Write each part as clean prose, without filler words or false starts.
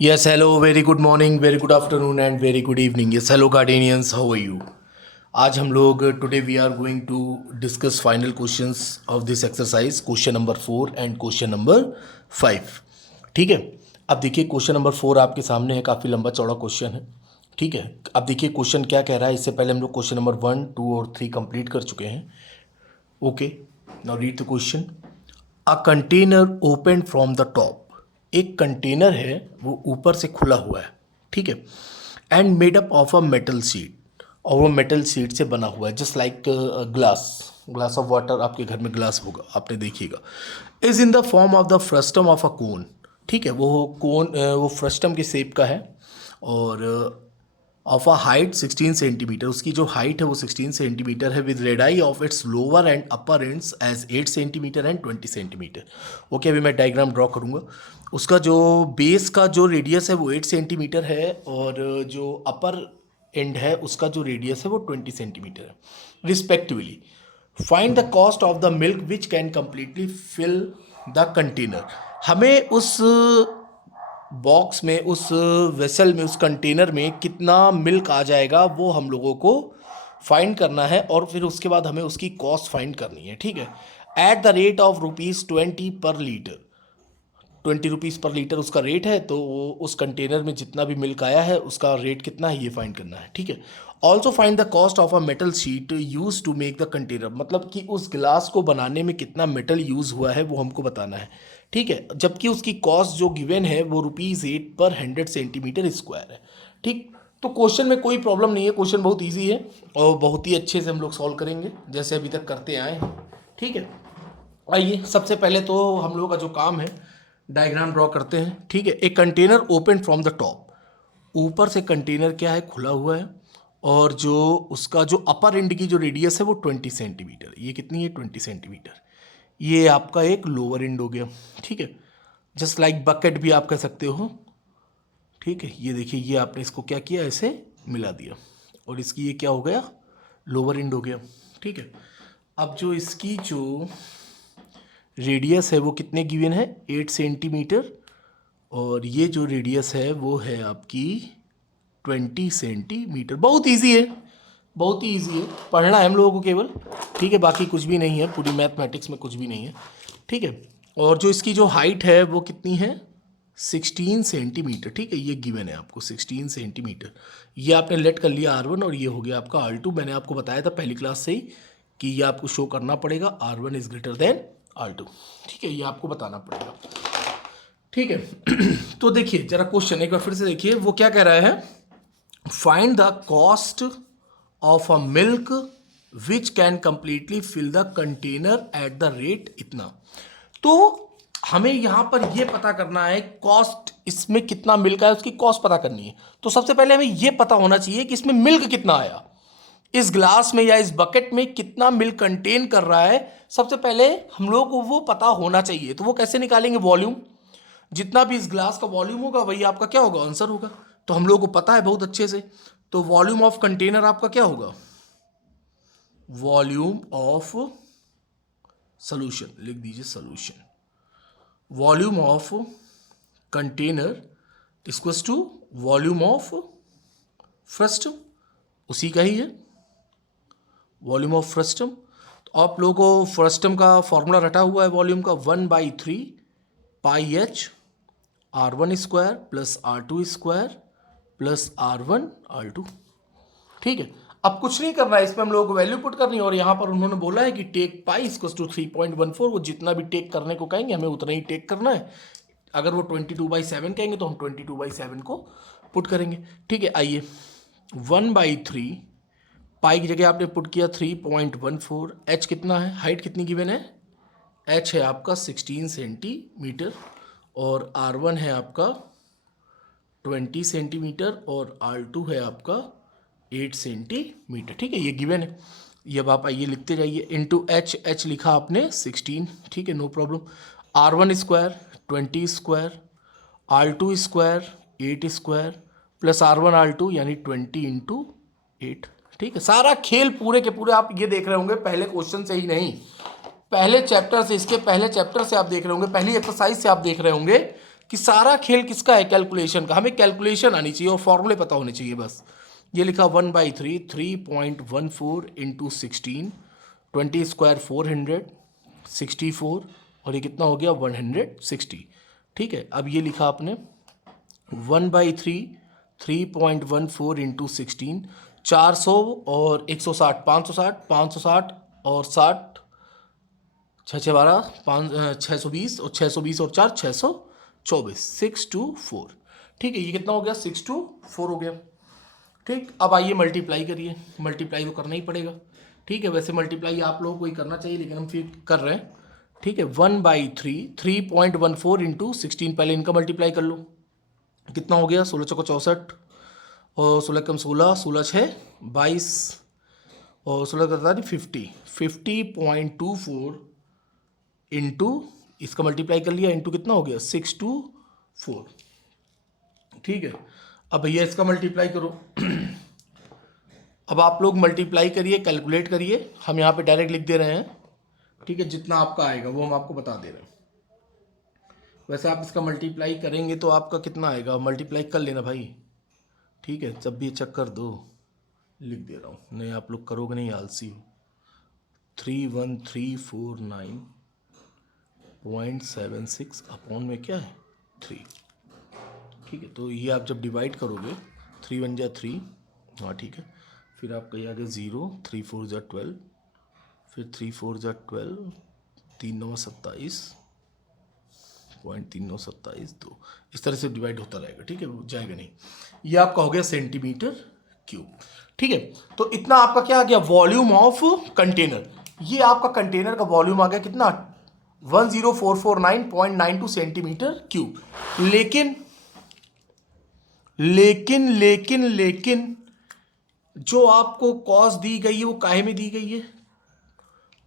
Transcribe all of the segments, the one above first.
Yes, hello, very good morning, very good afternoon and very good evening. Yes, hello Gardenians, how are you? आज हम लोग today we are going to discuss final questions of this exercise, question number 4 and question number 5। ठीक है। अब देखिए question number 4 आपके सामने है, काफ़ी लंबा चौड़ा क्वेश्चन है। ठीक है। अब देखिए क्वेश्चन क्या कह रहा है। इससे पहले हम लोग क्वेश्चन नंबर 1, 2 और 3 कंप्लीट कर चुके हैं। Okay, now read the question. A container open from the top. एक कंटेनर है वो ऊपर से खुला हुआ है। ठीक है। And made up of a metal sheet, और वो मेटल शीट से बना हुआ है, just like glass. Glass of water, आपके घर में ग्लास होगा, आपने देखिएगा। Is in the form of the frustum of a cone. ठीक है। वो कोन वो फ्रस्टम के शेप का है, और ऑफ अ हाइट 16 सेंटीमीटर। उसकी जो हाइट है वो 16 सेंटीमीटर है, with radii of its lower and upper ends as 8 centimetre and 20 centimetre. Okay, अभी मैं डायग्राम ड्रॉ करूँगा। उसका जो बेस का जो रेडियस है वो 8 सेंटीमीटर है, और जो अपर एंड है उसका जो रेडियस है वो 20 सेंटीमीटर है respectively. Find the cost of the milk which can completely fill the container. हमें उस बॉक्स में, उस वेसल में, उस कंटेनर में कितना मिल्क आ जाएगा वो हम लोगों को फाइंड करना है, और फिर उसके बाद हमें उसकी कॉस्ट फाइंड करनी है। ठीक है। एट द रेट ऑफ ₹20 पर लीटर। 20 रुपीज़ पर लीटर उसका रेट है, तो वो उस कंटेनर में जितना भी मिल्क आया है उसका रेट कितना है ये फाइंड करना है। ठीक है। Also find the cost of a metal sheet use to make the container. मतलब कि उस गिलास को बनाने में कितना मेटल यूज़ हुआ है वो हमको बताना है। ठीक है। जबकि उसकी कॉस्ट जो गिवन है वो ₹8 पर 100 सेंटीमीटर स्क्वायर है। ठीक। तो क्वेश्चन में कोई प्रॉब्लम नहीं है, क्वेश्चन बहुत ईजी है और बहुत ही अच्छे से हम लोग सॉल्व करेंगे जैसे अभी तक करते आए हैं। ठीक है। आइए, सबसे पहले तो हम लोगों का जो काम है, डायग्राम ड्रॉ करते हैं। ठीक है। एक container open from the top. ऊपर से कंटेनर क्या है, खुला हुआ है, और जो उसका जो अपर एंड की जो रेडियस है वो 20 सेंटीमीटर। ये कितनी है, 20 सेंटीमीटर। ये आपका एक लोअर एंड हो गया। ठीक है। जस्ट लाइक बकेट भी आप कह सकते हो। ठीक है। ये देखिए, ये आपने इसको क्या किया, ऐसे मिला दिया, और इसकी ये क्या हो गया, लोअर एंड हो गया। ठीक है। अब जो इसकी जो रेडियस है वो कितने गिवन है, 8 सेंटीमीटर, और ये जो रेडियस है वो है आपकी 20 सेंटीमीटर। बहुत इजी है, बहुत ही इजी है, पढ़ना है हम लोगों को केवल। ठीक है। बाकी कुछ भी नहीं है, पूरी मैथमेटिक्स में कुछ भी नहीं है। ठीक है। और जो इसकी जो हाइट है वो कितनी है, 16 सेंटीमीटर। ठीक है। ये गिवन है आपको 16 सेंटीमीटर। ये आपने लेट कर लिया R1, और ये हो गया आपका R2। मैंने आपको बताया था पहली क्लास से ही कि ये आपको शो करना पड़ेगा, R1 is greater than R2। ठीक है। ये आपको बताना पड़ेगा। ठीक है। तो देखिए जरा क्वेश्चन एक बार फिर से देखिए, वो क्या कह रहा है, find the cost of a milk which can completely fill the container at the rate इतना। तो हमें यहां पर यह पता करना है कॉस्ट, इसमें कितना मिल्क आया उसकी कॉस्ट पता करनी है। तो सबसे पहले हमें यह पता होना चाहिए कि इसमें मिल्क कितना आया, इस ग्लास में या इस बकेट में कितना मिल्क कंटेन कर रहा है। सबसे पहले हम लोग को वो पता होना चाहिए। तो वो कैसे निकालेंगे, वॉल्यूम। जितना भी इस ग्लास का वॉल्यूम होगा वही आपका क्या होगा, आंसर होगा। तो हम लोग को पता है बहुत अच्छे से। तो वॉल्यूम ऑफ कंटेनर आपका क्या होगा, वॉल्यूम ऑफ सॉल्यूशन, लिख दीजिए solution. Volume of container equals to volume of frustum, उसी का ही है वॉल्यूम ऑफ फ्रस्टम। तो आप लोगों को फ्रस्टम का फॉर्मूला रटा हुआ है वॉल्यूम का, 1/3 pi H R1 square plus R2 square plus R1 R2। ठीक है। अब कुछ नहीं करना है, इसमें हम लोगों को वैल्यू पुट करनी है, और यहाँ पर उन्होंने बोला है कि टेक पाई इक्वल्स टू 3.14। वो जितना भी टेक करने को कहेंगे हमें उतना ही टेक करना है। अगर वो 22/7 कहेंगे तो हम 22/7 को पुट करेंगे। ठीक है। आइए, 1/3 पाई की जगह आपने पुट किया 3.14। एच कितना है, हाइट कितनी गिवन है, एच है आपका 16 सेंटीमीटर, और R1 है आपका 20 सेंटीमीटर, और R2 है आपका 8 सेंटीमीटर। ठीक है। ये गिवन है। ये अब आप आइए लिखते जाइए, इंटू एच, एच लिखा आपने 16। ठीक है, no problem. R1 square 20 square, R2 square 8 square, plus R1 R2 यानी 20 इंटू 8। ठीक है। सारा खेल पूरे के पूरे आप ये देख रहे होंगे पहले क्वेश्चन से ही नहीं, पहले चैप्टर से, इसके पहले चैप्टर से आप देख रहे होंगे, पहली एक्सरसाइज से आप देख रहे होंगे कि सारा खेल किसका है, कैलकुलेशन का। हमें कैलकुलेशन आनी चाहिए और फॉर्मूले पता होने चाहिए बस। ये लिखा 1/3 3.14 इंटू 16, 20 स्क्वायर 400, 64 और ये कितना हो गया 160। ठीक है, अब ये लिखा आपने 1/3 3.14 इंटू 16, 400 और 160, 560, 560 और 60, 6 6 12 5 620 और 620 और 4 624, 624। ठीक है, ये कितना हो गया 624 हो गया। ठीक, अब आइए मल्टीप्लाई करिए, मल्टीप्लाई तो करना ही पड़ेगा। ठीक है, वैसे मल्टीप्लाई आप लोगों को ही करना चाहिए लेकिन हम फिर कर रहे हैं। ठीक है, 1/3 3.14 इंटू 16, पहले इनका मल्टीप्लाई कर लो, कितना हो गया 16 चौको 64 और 16 कम 16, 16 6 22 और 16 करता 50.24 इंटू इसका मल्टीप्लाई कर लिया, इंटू कितना हो गया 624। ठीक है, अब भैया इसका मल्टीप्लाई करो। अब आप लोग मल्टीप्लाई करिए, कैलकुलेट करिए, हम यहाँ पे डायरेक्ट लिख दे रहे हैं। ठीक है, जितना आपका आएगा वो हम आपको बता दे रहे हैं। वैसे आप इसका मल्टीप्लाई करेंगे तो आपका कितना आएगा, मल्टीप्लाई कर लेना भाई। ठीक है, जब भी चेक कर दो, लिख दे रहा हूँ, नहीं आप लोग करोगे नहीं, आलसी हो। 31349.76 अपॉन में क्या है 3। ठीक है, तो ये आप जब डिवाइड करोगे 3 1 जा 3, हाँ ठीक है, फिर आपका ये आ गया 0, 3 4 जा 12, फिर 3 4 जा 12, 3 9 27, 0.3927 2, इस तरह से डिवाइड होता रहेगा। ठीक है, वो जाएगा नहीं। ये आपका हो गया सेंटीमीटर क्यूब। ठीक है, तो इतना आपका क्या आ गया, वॉल्यूम ऑफ कंटेनर। ये आपका कंटेनर का वॉल्यूम आ गया कितना 10449.92 सेंटीमीटर क्यूब। लेकिन लेकिन लेकिन लेकिन जो आपको कॉस्ट दी गई है वो काहे में दी गई है,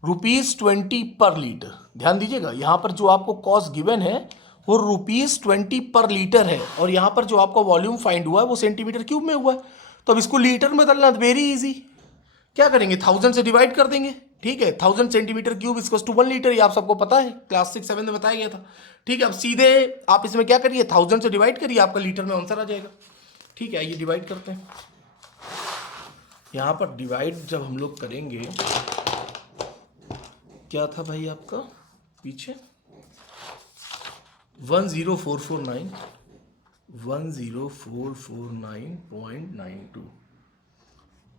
₹20 पर लीटर। ध्यान दीजिएगा, यहां पर जो आपको कॉस्ट गिवन है वो ₹20 पर लीटर है और यहां पर जो आपका वॉल्यूम फाइंड हुआ है वो सेंटीमीटर क्यूब में हुआ है। तो अब इसको लीटर में बदलना वेरी इजी, क्या करेंगे 1000 से डिवाइड कर देंगे। ठीक है, 1000 centimetre cube equals to 1 litre, ये आप सबको पता है, क्लास 6 7 में बताया गया था। ठीक है, अब सीधे आप इसमें क्या करिए 1000 से डिवाइड करिए, आपका लीटर में आंसर आ जाएगा। ठीक है, ये डिवाइड करते हैं। यहां पर डिवाइड जब हम लोग करेंगे, क्या था भाई आपका पीछे 10449.92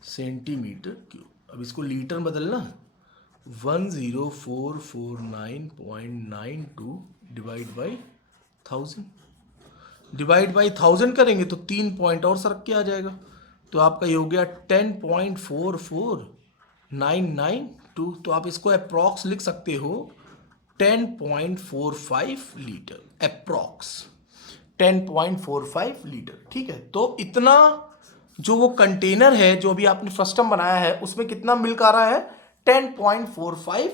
सेंटीमीटर क्यूब। अब इसको लीटर में बदलना, 10449.92 डिवाइड बाई 1000, डिवाइड बाई 1000 करेंगे तो 3 पॉइंट और सरक के आ जाएगा, तो आपका ये हो गया 10.44992। तो आप इसको अप्रॉक्स लिख सकते हो 10.45 लीटर, अप्रॉक्स 10.45 लीटर। ठीक है, तो इतना जो वो कंटेनर है जो अभी आपने फर्स्ट टाइम बनाया है उसमें कितना मिल्क आ रहा है 10.45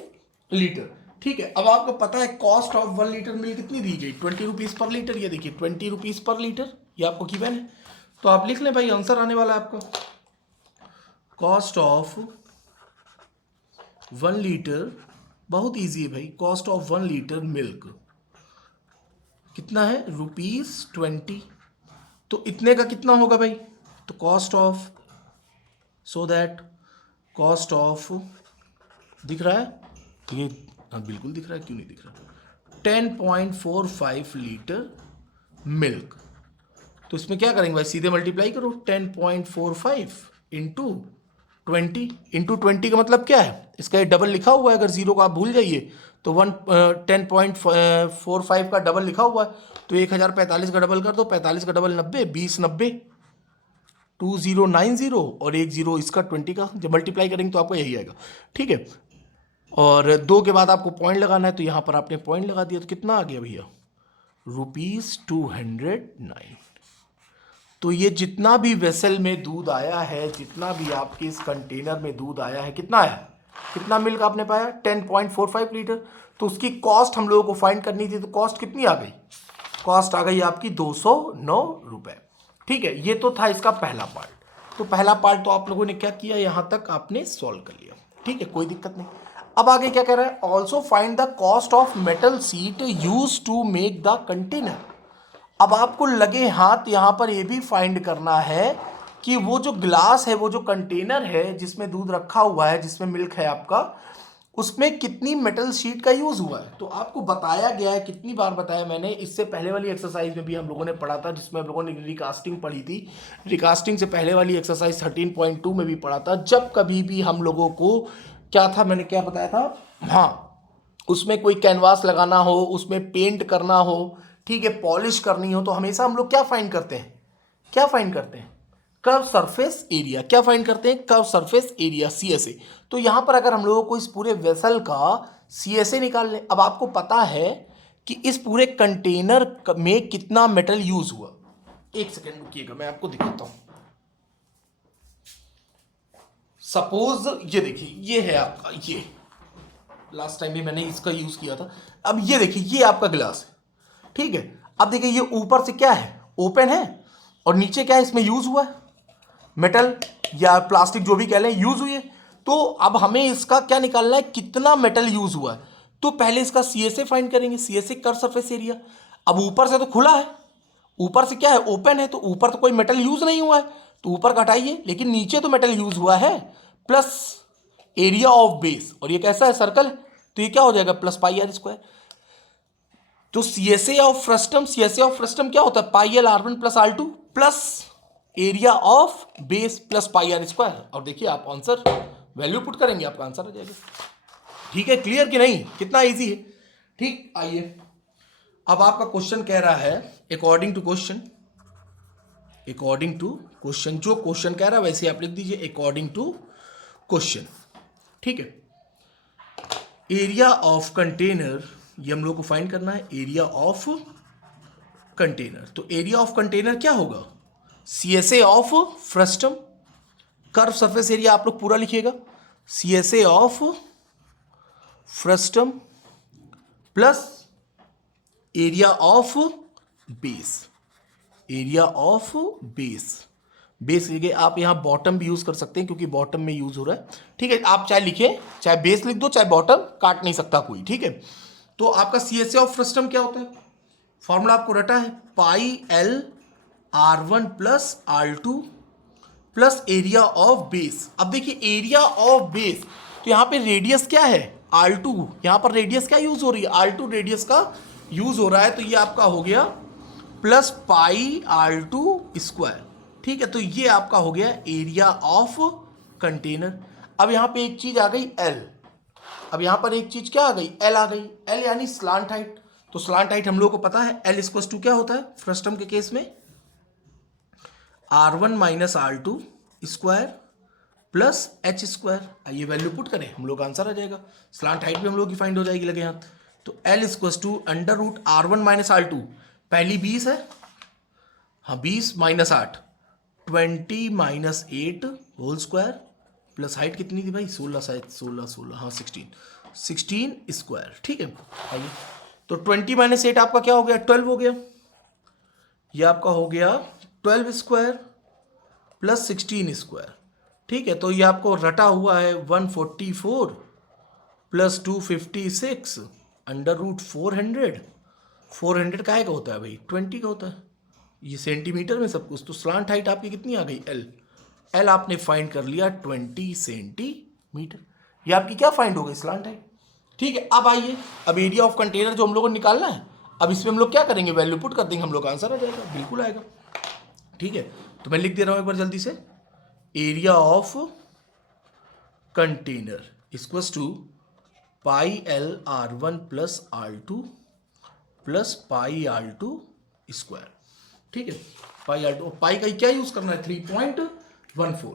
लीटर। ठीक है, अब आपको पता है कॉस्ट ऑफ 1 लीटर मिल्क कितनी दी गई, 20 रुपीज़ पर लीटर। ये देखिए 20 रुपीज़ पर लीटर, ये आपको गिवन है, तो आप लिख लें भाई, आंसर आने वाला है आपका कॉस्ट ऑफ 1 लीटर। बहुत इजी है भाई, कॉस्ट ऑफ 1 लीटर मिल्क कितना है ₹20। तो इतने का कितना होगा भाई, तो cost of, so that cost of दिख रहा है, तो ये हाँ बिल्कुल दिख रहा है, क्यों नहीं दिख रहा, 10.45 लीटर मिल्क। तो इसमें क्या करेंगे भाई, सीधे मल्टीप्लाई करो, 10.45 इंटू 20, इंटू 20 का मतलब क्या है, इसका ये डबल लिखा हुआ है, अगर जीरो को आप भूल जाइए तो 10.45 का डबल लिखा हुआ है, तो 1045 का डबल कर दो, 45 का डबल 90, 20 90 2090 और 10 इसका 20 का, जब मल्टीप्लाई करेंगे तो आपको यही आएगा। ठीक है, और 2 के बाद आपको पॉइंट लगाना है, तो यहाँ पर आपने पॉइंट लगा दिया, तो कितना आ गया भैया ₹209। तो ये जितना भी वेसल में दूध आया है, जितना भी आपके इस कंटेनर में दूध आया है, कितना है, कितना मिल्क आपने पाया 10.45 लीटर। तो उसकी कॉस्ट हम लोगों को फाइंड करनी थी, तो कॉस्ट कितनी आ गई, कॉस्ट आ गई आपकी 209 रुपये। ठीक है, ये तो था इसका पहला पार्ट। तो पहला पार्ट तो आप लोगों ने क्या किया, यहाँ तक आपने सॉल्व कर लिया। ठीक है, कोई दिक्कत नहीं। अब आगे क्या कह रहा है, also find the cost of metal seat use to make the container. अब आपको लगे हाथ यहाँ पर ये भी फाइंड करना है कि वो जो ग्लास है, वो जो कंटेनर है जिसमें दूध रखा हुआ है, जिसमें मिल्क है आपका, उसमें कितनी मेटल शीट का यूज हुआ है। तो आपको बताया गया है, कितनी बार बताया मैंने, इससे पहले वाली एक्सरसाइज में भी हम लोगों ने पढ़ा था, जिसमें हम लोगों ने रिकास्टिंग पढ़ी थी। रिकास्टिंग से पहले वाली एक्सरसाइज 13.2 में भी पढ़ा था। जब कभी भी हम लोगों को क्या था, मैंने क्या बताया था, हाँ, उसमें कोई कैनवास लगाना हो, उसमें पेंट करना हो, ठीक है, पॉलिश करनी हो, तो हमेशा हम लोग क्या फाइंड करते हैं, क्या फाइंड करते हैं, कर्व सरफेस एरिया। क्या फाइंड करते हैं, कर्व सरफेस एरिया, सीएसए। तो यहां पर अगर हम लोगों को इस पूरे वेसल का सीएसए निकाल लें, अब आपको पता है कि इस पूरे कंटेनर में कितना मेटल यूज हुआ। एक सेकेंड रुकिएगा, मैं आपको दिखाता हूं। सपोज ये देखिए, ये है आपका, ये लास्ट टाइम भी मैंने इसका यूज किया था। अब ये देखिए, ये आपका ग्लास है, ठीक है। अब देखिए, ये ऊपर से क्या है, ओपन है, और नीचे क्या है, इसमें यूज हुआ है मेटल या प्लास्टिक, जो भी कह लें, यूज हुई है। तो अब हमें इसका क्या निकालना है, कितना मेटल यूज हुआ है। तो पहले इसका सीएसए फाइंड करेंगे, सीएसए कर्व सरफेस एरिया। अब ऊपर से तो खुला है, ऊपर से क्या है, ओपन है, तो ऊपर तो कोई मेटल यूज नहीं हुआ है, तो ऊपर का हटाइए, लेकिन नीचे तो मेटल यूज हुआ है, प्लस एरिया ऑफ बेस, और ये कैसा है, सर्कल, तो ये क्या हो जाएगा, प्लस पाई आर स्क्वायर। तो CSA of frustum, CSA of frustum क्या होता है, pi l R1 plus R2 plus area of base plus pi r square. और देखिए, आप आंसर वैल्यू पुट करेंगे, आपका आंसर आ जाएगा। ठीक है, क्लियर कि नहीं, कितना इजी है। ठीक, आइए अब आपका क्वेश्चन कह रहा है, according to question, according to question, जो क्वेश्चन कह रहा है वैसे आप लिख दीजिए, अकॉर्डिंग टू क्वेश्चन। ठीक है, एरिया ऑफ कंटेनर, ये हम लोग को फाइंड करना है, एरिया ऑफ कंटेनर। तो एरिया ऑफ कंटेनर क्या होगा, CSA of frustum, curve surface area आप लोग पूरा लिखिएगा, CSA of frustum plus area of base, area of base. Base लिखे, आप यहां बॉटम भी यूज कर सकते हैं क्योंकि बॉटम में यूज हो रहा है। ठीक है, आप चाहे लिखे, चाहे बेस लिख दो, चाहे बॉटम, काट नहीं सकता कोई। ठीक है, तो आपका सीएसए ऑफ फ्रस्टम क्या होता है, फॉर्मूला आपको रटा है, pi l R1 plus R2 plus area of base. अब देखिए, एरिया ऑफ बेस, तो यहां पे रेडियस क्या है, R2, यहां पर रेडियस क्या यूज हो रही है, R2 रेडियस का यूज हो रहा है, तो ये आपका हो गया प्लस पाई R2 स्क्वायर। ठीक है, तो ये आपका हो गया एरिया ऑफ कंटेनर। अब यहां पे एक चीज आ गई L, अब यहां पर एक चीज क्या आ गई, L आ गई, L यानी स्लांट हाइट। तो स्लांट हाइट हम लोग को पता है, L इक्वल्स टू क्या होता है फ्रस्टम के केस में, R1 minus R2 square plus H square. आइए वैल्यू पुट करें, हम लोग आंसर आ जाएगा, स्लांट हाइट भी हम लोग की फाइंड हो जाएगी लगे हाथ। तो L equals to under root R1 minus R2, पहली 20 है, हाँ 20 minus 8, 20 minus 8 whole square plus height कितनी थी भाई, 16, शायद 16, हाँ 16 स्क्वायर। ठीक है, आइए, तो 20 माइनस 8 आपका क्या हो गया, 12 हो गया, ये आपका हो गया 12 स्क्वायर प्लस 16 स्क्वायर। ठीक है, तो ये आपको रटा हुआ है 144 प्लस 256 अंडर रूट 400 का होता है भाई, 20 का होता है, ये सेंटीमीटर में सब कुछ। तो स्लांट हाइट आपकी कितनी आ गई, एल आपने फाइंड कर लिया 20 सेंटीमीटर, ये आपकी क्या फाइंड हो गई, स्लांट हाइट। ठीक है, अब आइए, अब एरिया ऑफ कंटेनर जो हम लोगों को निकालना है, अब इसमें हम लोग क्या करेंगे, वैल्यू पुट कर देंगे, हम लोग का आंसर आ जाएगा, बिल्कुल आएगा। ठीक है, तो मैं लिख दे रहा हूं एक बार जल्दी से, area of container equals to pi l R1 plus R2 plus pi R2 square. ठीक है, पाई R2, पाई का क्या यूज करना है, 3.14।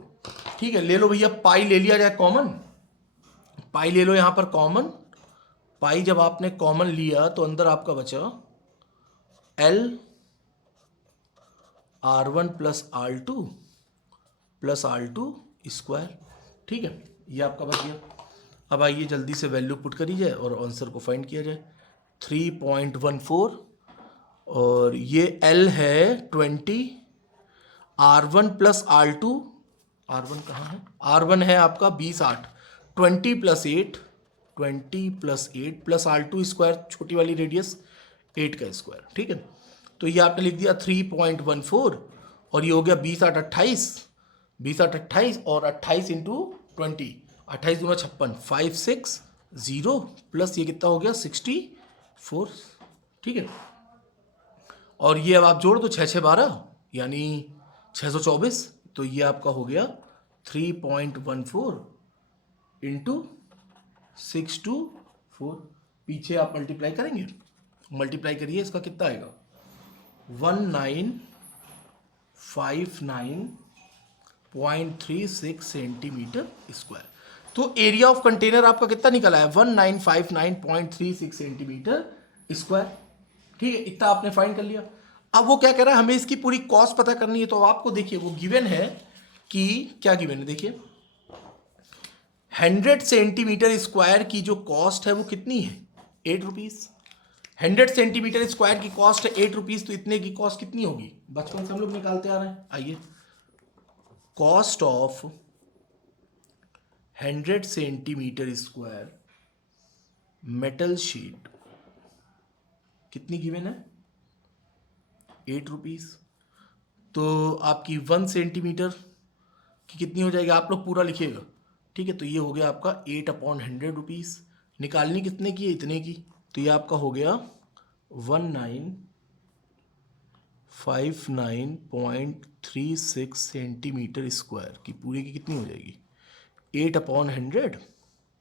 ठीक है, ले लो भैया, पाई ले लिया जाए कॉमन, पाई ले लो यहां पर कॉमन, पाई जब आपने कॉमन लिया तो अंदर आपका बचा L R1 plus R2 plus R2 square. ठीक है, ये आपका बच गया। अब आइए जल्दी से वैल्यू पुट करी जाए और आंसर को फाइंड किया जाए, 3.14 और ये L है 20, R1 प्लस R2, R1 कहाँ है, R1 है आपका 20 8, 20 plus 8, 20 plus 8 plus R2 square, छोटी वाली रेडियस 8 का स्क्वायर। ठीक है, तो ये आपने लिख दिया 3.14 और ये हो गया 20/8 20/8 और 28 इंटू 20, 28 दूना 56, 560 प्लस ये कितना हो गया 64, ठीक है। और ये अब आप जोड़ दो 6 6 12 यानी 624, तो ये आपका हो गया 3.14 इंटू 624, पीछे आप मल्टीप्लाई करेंगे, मल्टीप्लाई करिए, इसका कितना आएगा 1959.36 सेंटीमीटर स्क्वायर। तो एरिया ऑफ कंटेनर आपका कितना निकला है 1959.36 सेंटीमीटर स्क्वायर, ठीक है। इतना आपने फाइंड कर लिया। अब वो क्या कह रहा है, हमें इसकी पूरी कॉस्ट पता करनी है। तो आपको देखिए वो गिवन है कि क्या गिवन है, देखिए 100 सेंटीमीटर स्क्वायर की जो कॉस्ट है वो कितनी है 8 रुपीज। 100 सेंटीमीटर स्क्वायर की कॉस्ट है 8 रुपीज, तो इतने की कॉस्ट कितनी होगी, बचपन से हम लोग निकालते आ रहे हैं। आइए, cost of 100 centimetre square metal sheet कितनी गिवन है 8 रुपीज। तो आपकी 1 सेंटीमीटर की कितनी हो जाएगी, आप लोग पूरा लिखिएगा, ठीक है। तो ये हो गया आपका 8/100 रुपीज़। निकालनी कितने की है, इतने की, तो ये आपका हो गया 1959.36 सेंटीमीटर स्क्वायर की पूरी की कितनी हो जाएगी 8/100,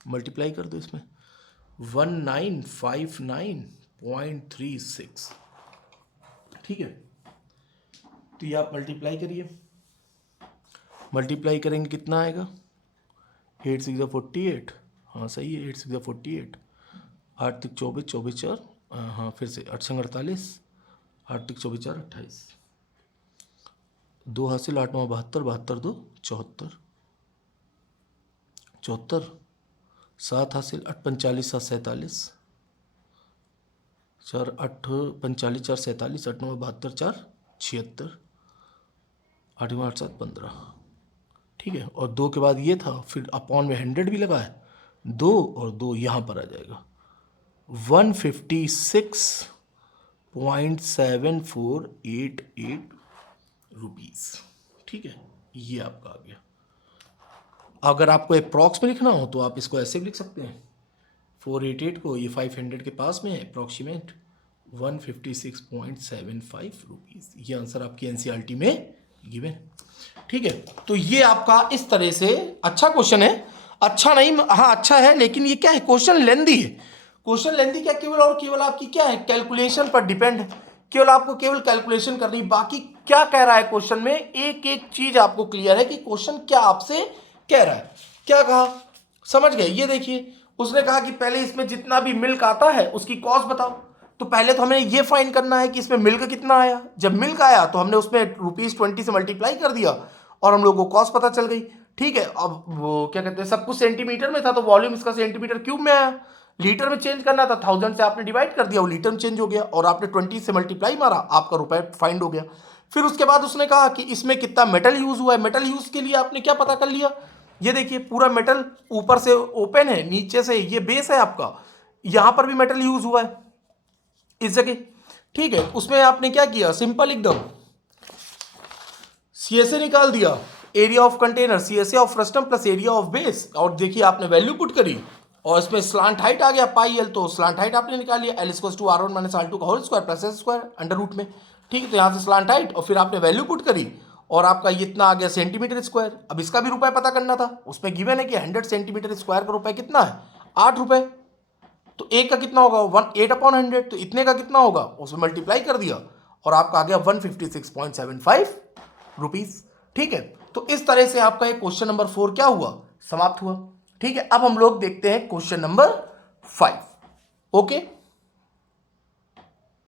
मल्टीप्लाई कर दो इसमें 1959.36, ठीक है। तो ये आप मल्टीप्लाई करिए, मल्टीप्लाई करेंगे कितना आएगा 8 6 48, हाँ सही है 8 6 48, 8 3 24 24 4, हाँ फिर से 8 संग 48, 8 3 24 4 28, 2 हासिल 8 9 72, 72 2 74, 74, 7 हासिल 8 45 7 47, 4 8 45 4 47, 8 9 72 4 76, 8 8 7 15, ठीक है। और 2 के बाद ये था, फिर अपॉन में 100 भी लगा है, 2 और 2 यहाँ पर आ जाएगा 156.7488 रुपीज़, ठीक है। ये आपका आ गया। अगर आपको अप्रॉक्स में लिखना हो तो आप इसको ऐसे भी लिख सकते हैं, 488 को ये 500 के पास में है, अप्रॉक्सीमेट 156.75 रुपीज़। ये आंसर आपकी एनसीईआरटी में गिवन, ठीक है। तो ये आपका इस तरह से अच्छा क्वेश्चन है, अच्छा नहीं, हाँ अच्छा है, लेकिन ये क्या है क्वेश्चन लेंदी है। क्वेश्चन लेंदी क्या, केवल और केवल आपकी क्या है कैलकुलेशन पर डिपेंड है, केवल आपको केवल कैलकुलेशन करनी, बाकी क्या कह रहा है क्वेश्चन में एक एक चीज आपको क्लियर है कि क्वेश्चन क्या आपसे कह रहा है। क्या कहा, समझ गए। ये देखिए उसने कहा कि पहले इसमें जितना भी मिल्क आता है उसकी कॉस्ट बताओ। तो पहले तो हमें ये फाइंड करना है कि इसमें मिल्क कितना आया। जब मिल्क आया तो हमने उसमें ₹20 से मल्टीप्लाई कर दिया और हम लोग को कॉस्ट पता चल गई, ठीक है। अब वो क्या कहते हैं, सब कुछ सेंटीमीटर में था तो वॉल्यूम इसका सेंटीमीटर क्यूब में आया। लीटर में चेंज करना था, 1000 से आपने डिवाइड कर दिया, वो लीटर में चेंज हो गया, और आपने 20 से मल्टीप्लाई मारा, आपका रुपए फाइंड हो गया। फिर उसके बाद उसने कहा कि इसमें कितना मेटल यूज हुआ है। मेटल यूज के लिए आपने क्या पता कर लिया, ये देखिए पूरा मेटल ऊपर से ओपन है, नीचे से ये बेस है आपका, यहां पर भी मेटल यूज हुआ है इस जगह, ठीक है। उसमें आपने क्या किया, सिंपल एकदम सीएसए निकाल दिया, area of container CSA of frustum plus area of base, और देखिए आपने वैल्यू पुट करी और इसमें स्लांट हाइट आ गया पाई एल, तो स्लांट हाइट आपने निकाल लिया L = R1 - R2 का whole square plus S square under root में, ठीक है। तो यहाँ से स्लांट हाइट और फिर आपने वैल्यू पुट करी और आपका ये इतना आ गया सेंटीमीटर स्क्वायर। अब इसका भी रुपए पता करना था, उसमें गिवन है कि 100 सेंटीमीटर स्क्वायर का रुपए कितना है 8 रुपए, तो एक का कितना होगा 8/100, तो इतने का कितना होगा उसमें मल्टीप्लाई कर दिया और आपका आ गया 156.75 रुपीज, ठीक है। तो इस तरह से आपका ये क्वेश्चन नंबर 4 क्या हुआ, समाप्त हुआ, ठीक है। अब हम लोग देखते हैं क्वेश्चन नंबर 5, ओके।